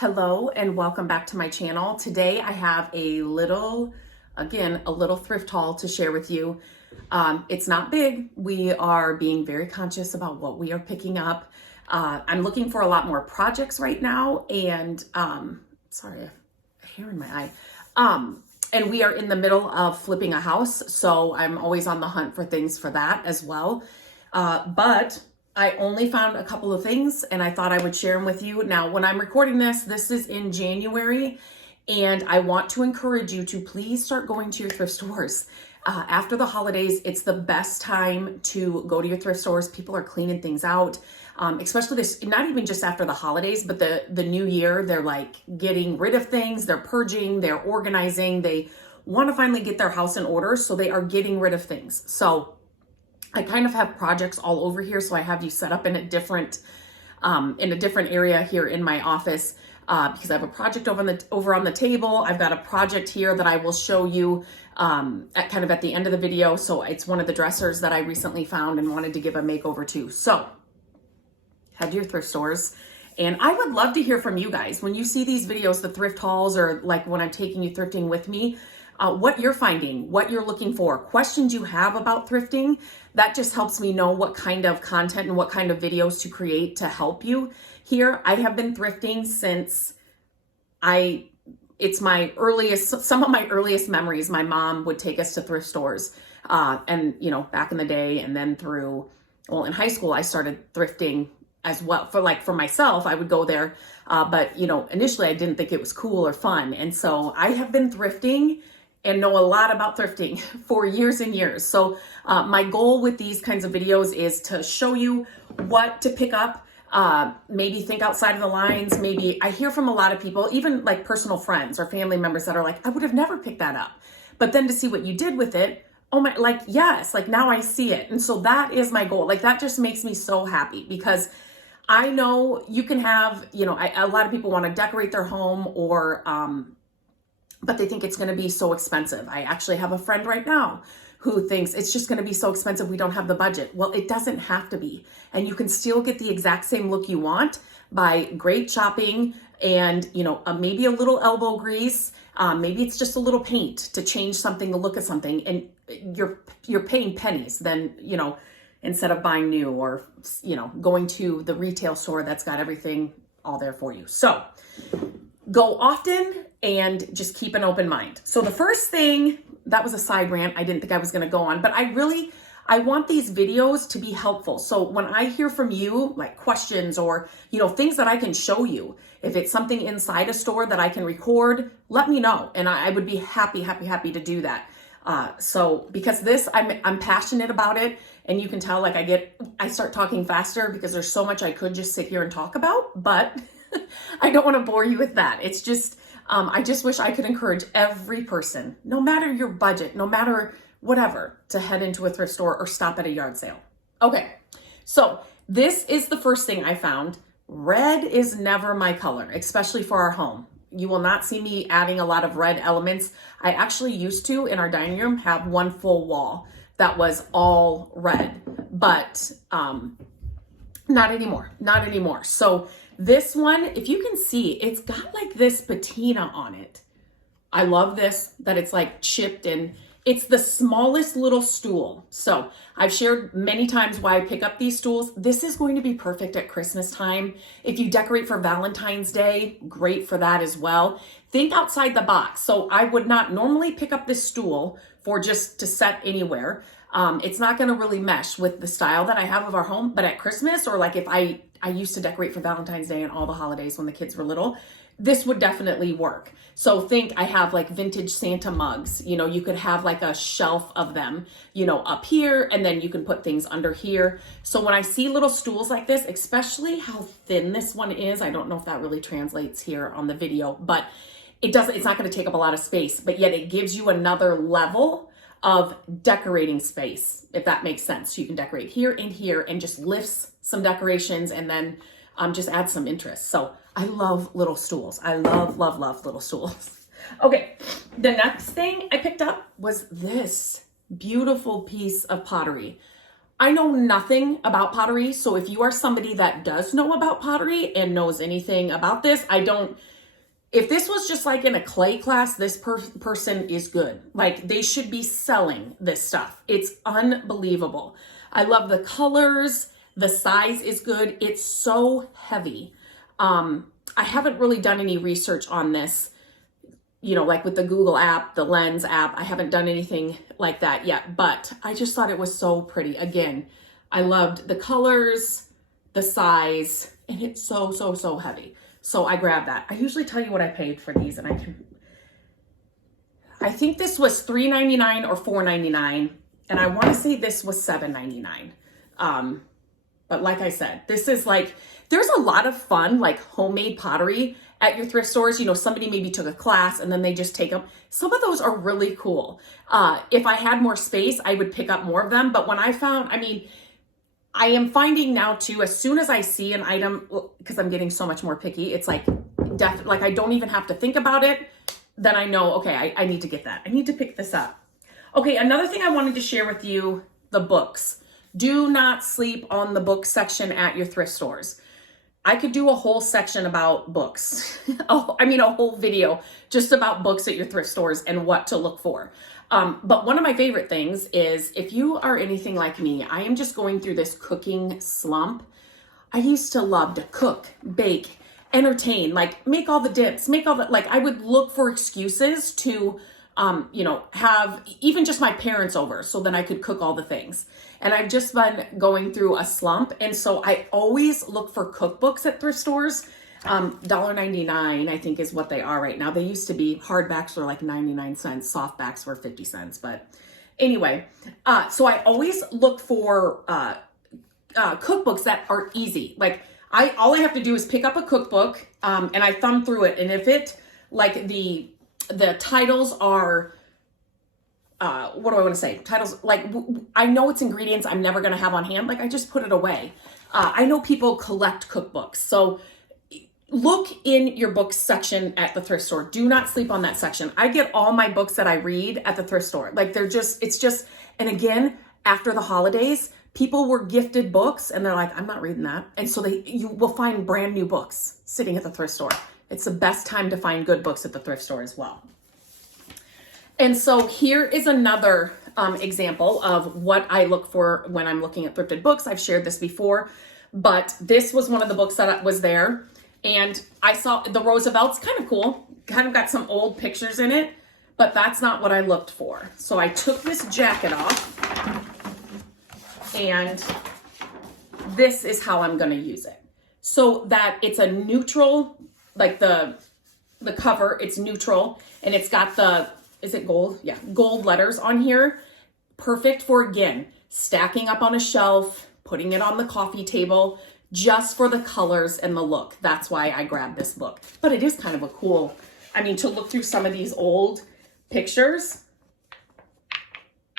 Hello and welcome back to my channel. Today I have a little thrift haul to share with you. It's not big. We are being very conscious about what we are picking up. I'm looking for a lot more projects right now and sorry, I have a hair in my eye. And we are in the middle of flipping a house, so I'm always on the hunt for things for that as well. But I only found a couple of things and I thought I would share them with you. Now, when I'm recording this is in January, and I want to encourage you to please start going to your thrift stores. After the holidays, it's the best time to go to your thrift stores. People are cleaning things out, especially this, not even just after the holidays, but the new year, they're like getting rid of things, they're purging, they're organizing, they want to finally get their house in order, so they are getting rid of things. So I kind of have projects all over here, so I have you set up in a different area here in my office because I have a project over on the table. I've got a project here that I will show you at the end of the video. So it's one of the dressers that I recently found and wanted to give a makeover to. So head to your thrift stores, and I would love to hear from you guys when you see these videos, the thrift hauls, or like when I'm taking you thrifting with me. What you're finding, what you're looking for, questions you have about thrifting. That just helps me know what kind of content and what kind of videos to create to help you here. I have been thrifting since it's my earliest, some of my earliest memories. My mom would take us to thrift stores and, back in the day, and then in high school, I started thrifting as well for myself. I would go there. But initially I didn't think it was cool or fun. And so I have been thrifting and know a lot about thrifting for years and years. So my goal with these kinds of videos is to show you what to pick up, maybe think outside of the lines. Maybe I hear from a lot of people, even like personal friends or family members, that are like, I would have never picked that up. But then to see what you did with it, oh my, like, yes, like now I see it. And so that is my goal. Like that just makes me so happy, because I know you can have, a lot of people want to decorate their home but they think it's going to be so expensive. I actually have a friend right now who thinks it's just going to be so expensive, we don't have the budget. Well, it doesn't have to be. And you can still get the exact same look you want by great shopping and, maybe a little elbow grease. Maybe it's just a little paint to change something, the look of something. And you're paying pennies then, instead of buying new or, going to the retail store that's got everything all there for you. So go often and just keep an open mind. So the first thing, that was a side rant I didn't think I was going to go on, but I want these videos to be helpful. So when I hear from you, like questions or, things that I can show you, if it's something inside a store that I can record, let me know. And I would be happy to do that. So because I'm passionate about it, and you can tell, like I start talking faster because there's so much I could just sit here and talk about, but I don't want to bore you with that. It's just, I just wish I could encourage every person, no matter your budget, no matter whatever, to head into a thrift store or stop at a yard sale. Okay, so this is the first thing I found. Red is never my color, especially for our home. You will not see me adding a lot of red elements. I actually used to, in our dining room, have one full wall that was all red, but not anymore. So this one, if you can see, it's got like this patina on it. I love this, that it's like chipped, and it's the smallest little stool. So I've shared many times why I pick up these stools. This is going to be perfect at Christmas time. If you decorate for Valentine's Day, great for that as well. Think outside the box. So I would not normally pick up this stool for just to set anywhere. It's not going to really mesh with the style that I have of our home, but at Christmas, or like if I used to decorate for Valentine's Day and all the holidays when the kids were little, this would definitely work. So think I have like vintage Santa mugs, you could have like a shelf of them, up here, and then you can put things under here. So when I see little stools like this, especially how thin this one is, I don't know if that really translates here on the video, but it's not going to take up a lot of space, but yet it gives you another level of decorating space, if that makes sense. So you can decorate here and here and just lifts some decorations, and then just add some interest. So I love little stools. I love little stools. Okay, the next thing I picked up was this beautiful piece of pottery. I know nothing about pottery, so if you are somebody that does know about pottery and knows anything about this, if this was just like in a clay class, this person is good. Like, they should be selling this stuff. It's unbelievable. I love the colors. The size is good. It's so heavy. I haven't really done any research on this, like with the Google app, the Lens app. I haven't done anything like that yet, but I just thought it was so pretty. Again, I loved the colors, the size, and it's so, so, so heavy. So I grabbed that. I usually tell you what I paid for these, and I think this was $3.99 or $4.99, and I want to say this was $7.99. But like I said, this is there's a lot of fun, homemade pottery at your thrift stores. Somebody maybe took a class and then they just take them. Some of those are really cool. If I had more space, I would pick up more of them. But when I am finding now too, as soon as I see an item, because I'm getting so much more picky, it's I don't even have to think about it. Then I know, okay, I need to get that. I need to pick this up. Okay, another thing I wanted to share with you, the books. Do not sleep on the book section at your thrift stores. I could do a whole section about books. A whole video just about books at your thrift stores and what to look for. But one of my favorite things is, if you are anything like me, I am just going through this cooking slump. I used to love to cook, bake, entertain, make all the dips, I would look for excuses to, have even just my parents over so then I could cook all the things. And I've just been going through a slump. And so I always look for cookbooks at thrift stores. $1.99, I think, is what they are right now. They used to be, hardbacks were 99 cents, softbacks were 50 cents. But anyway, so I always look for cookbooks that are easy. All I have to do is pick up a cookbook and I thumb through it. And if it, the titles are, what do I want to say? Titles, I know it's ingredients I'm never going to have on hand. I just put it away. I know people collect cookbooks. So look in your books section at the thrift store. Do not sleep on that section. I get all my books that I read at the thrift store. And again, after the holidays, people were gifted books and they're like, I'm not reading that. And so you will find brand new books sitting at the thrift store. It's the best time to find good books at the thrift store as well. And so here is another example of what I look for when I'm looking at thrifted books. I've shared this before, but this was one of the books that was there. And I saw the Roosevelt's kind of cool, kind of got some old pictures in it, but that's not what I looked for. So I took this jacket off, and this is how I'm going to use it. So that it's a neutral, the cover, it's neutral, and it's got is it gold? Yeah, gold letters on here. Perfect for, again, stacking up on a shelf, putting it on the coffee table, just for the colors and the look. That's why I grabbed this book. But it is kind of a cool, to look through some of these old pictures,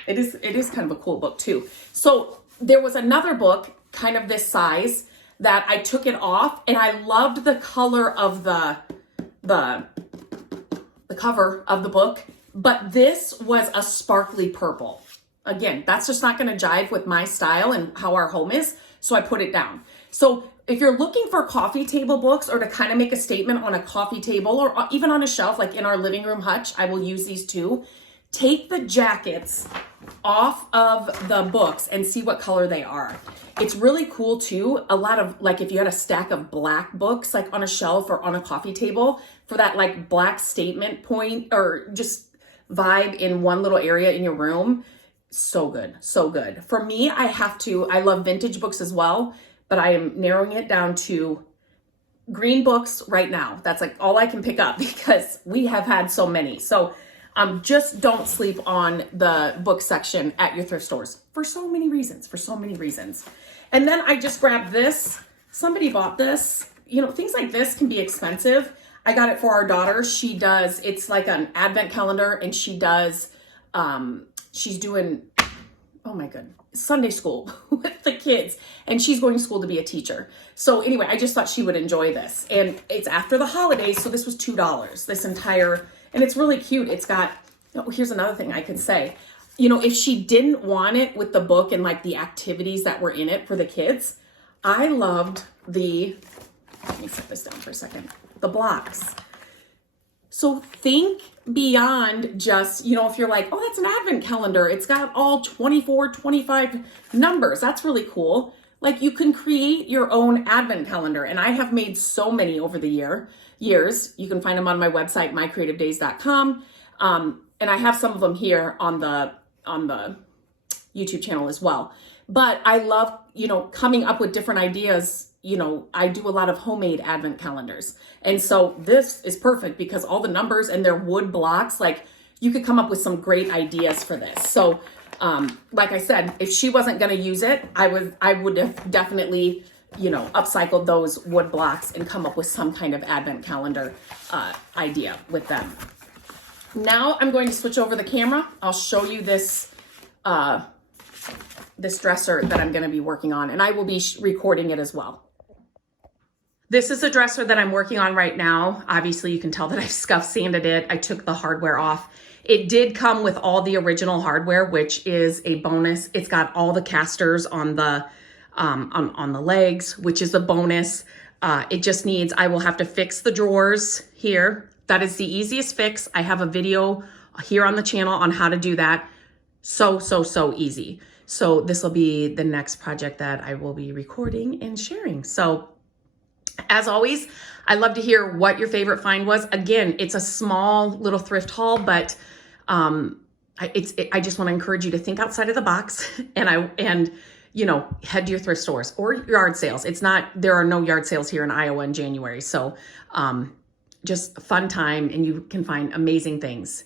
it is kind of a cool book too. So there was another book, kind of this size, that I took it off, and I loved the color of the cover of the book, but this was a sparkly purple. Again, that's just not going to jive with my style and how our home is, so I put it down. So if you're looking for coffee table books, or to kind of make a statement on a coffee table or even on a shelf, like in our living room hutch, I will use these too. Take the jackets off of the books and see what color they are. It's really cool too. A lot of, if you had a stack of black books, on a shelf or on a coffee table, for that black statement point or just vibe in one little area in your room. So good. So good. For me, I love vintage books as well, but I am narrowing it down to green books right now. That's all I can pick up because we have had so many. So just don't sleep on the book section at your thrift stores for so many reasons, And then I just grabbed this. Somebody bought this. Things like this can be expensive. I got it for our daughter. It's like an advent calendar, and she does, she's doing, oh my goodness, Sunday school with the kids, and she's going to school to be a teacher. So anyway, I just thought she would enjoy this. And it's after the holidays, so this was $2, this entire, and it's really cute. It's got, here's another thing I could say. you know, if she didn't want it with the book and like the activities that were in it for the kids, I loved let me set this down for a second, the blocks. So think beyond just, you know, if you're like, oh, that's an advent calendar, it's got all 24, 25 numbers. That's really cool. Like, you can create your own advent calendar. And I have made so many over the years. You can find them on my website, mycreativedays.com. And I have some of them here on the YouTube channel as well. But I love, you know, coming up with different ideas. You know, I do a lot of homemade advent calendars. And so this is perfect because all the numbers and their wood blocks, like, you could come up with some great ideas for this. So, like I said, if she wasn't going to use it, I would have definitely, you know, upcycled those wood blocks and come up with some kind of advent calendar idea with them. Now I'm going to switch over the camera. I'll show you this this dresser that I'm going to be working on, and I will be recording it as well. This is a dresser that I'm working on right now. Obviously, you can tell that I've scuff sanded it. I took the hardware off. It did come with all the original hardware, which is a bonus. It's got all the casters on the legs, which is a bonus. It just needs, I will have to fix the drawers here. That is the easiest fix. I have a video here on the channel on how to do that. So easy. So this will be the next project that I will be recording and sharing. So as always, I'd love to hear what your favorite find was. Again, it's a small little thrift haul, but I just want to encourage you to think outside of the box and you know, head to your thrift stores or yard sales. There are no yard sales here in Iowa in January. So just a fun time, and you can find amazing things.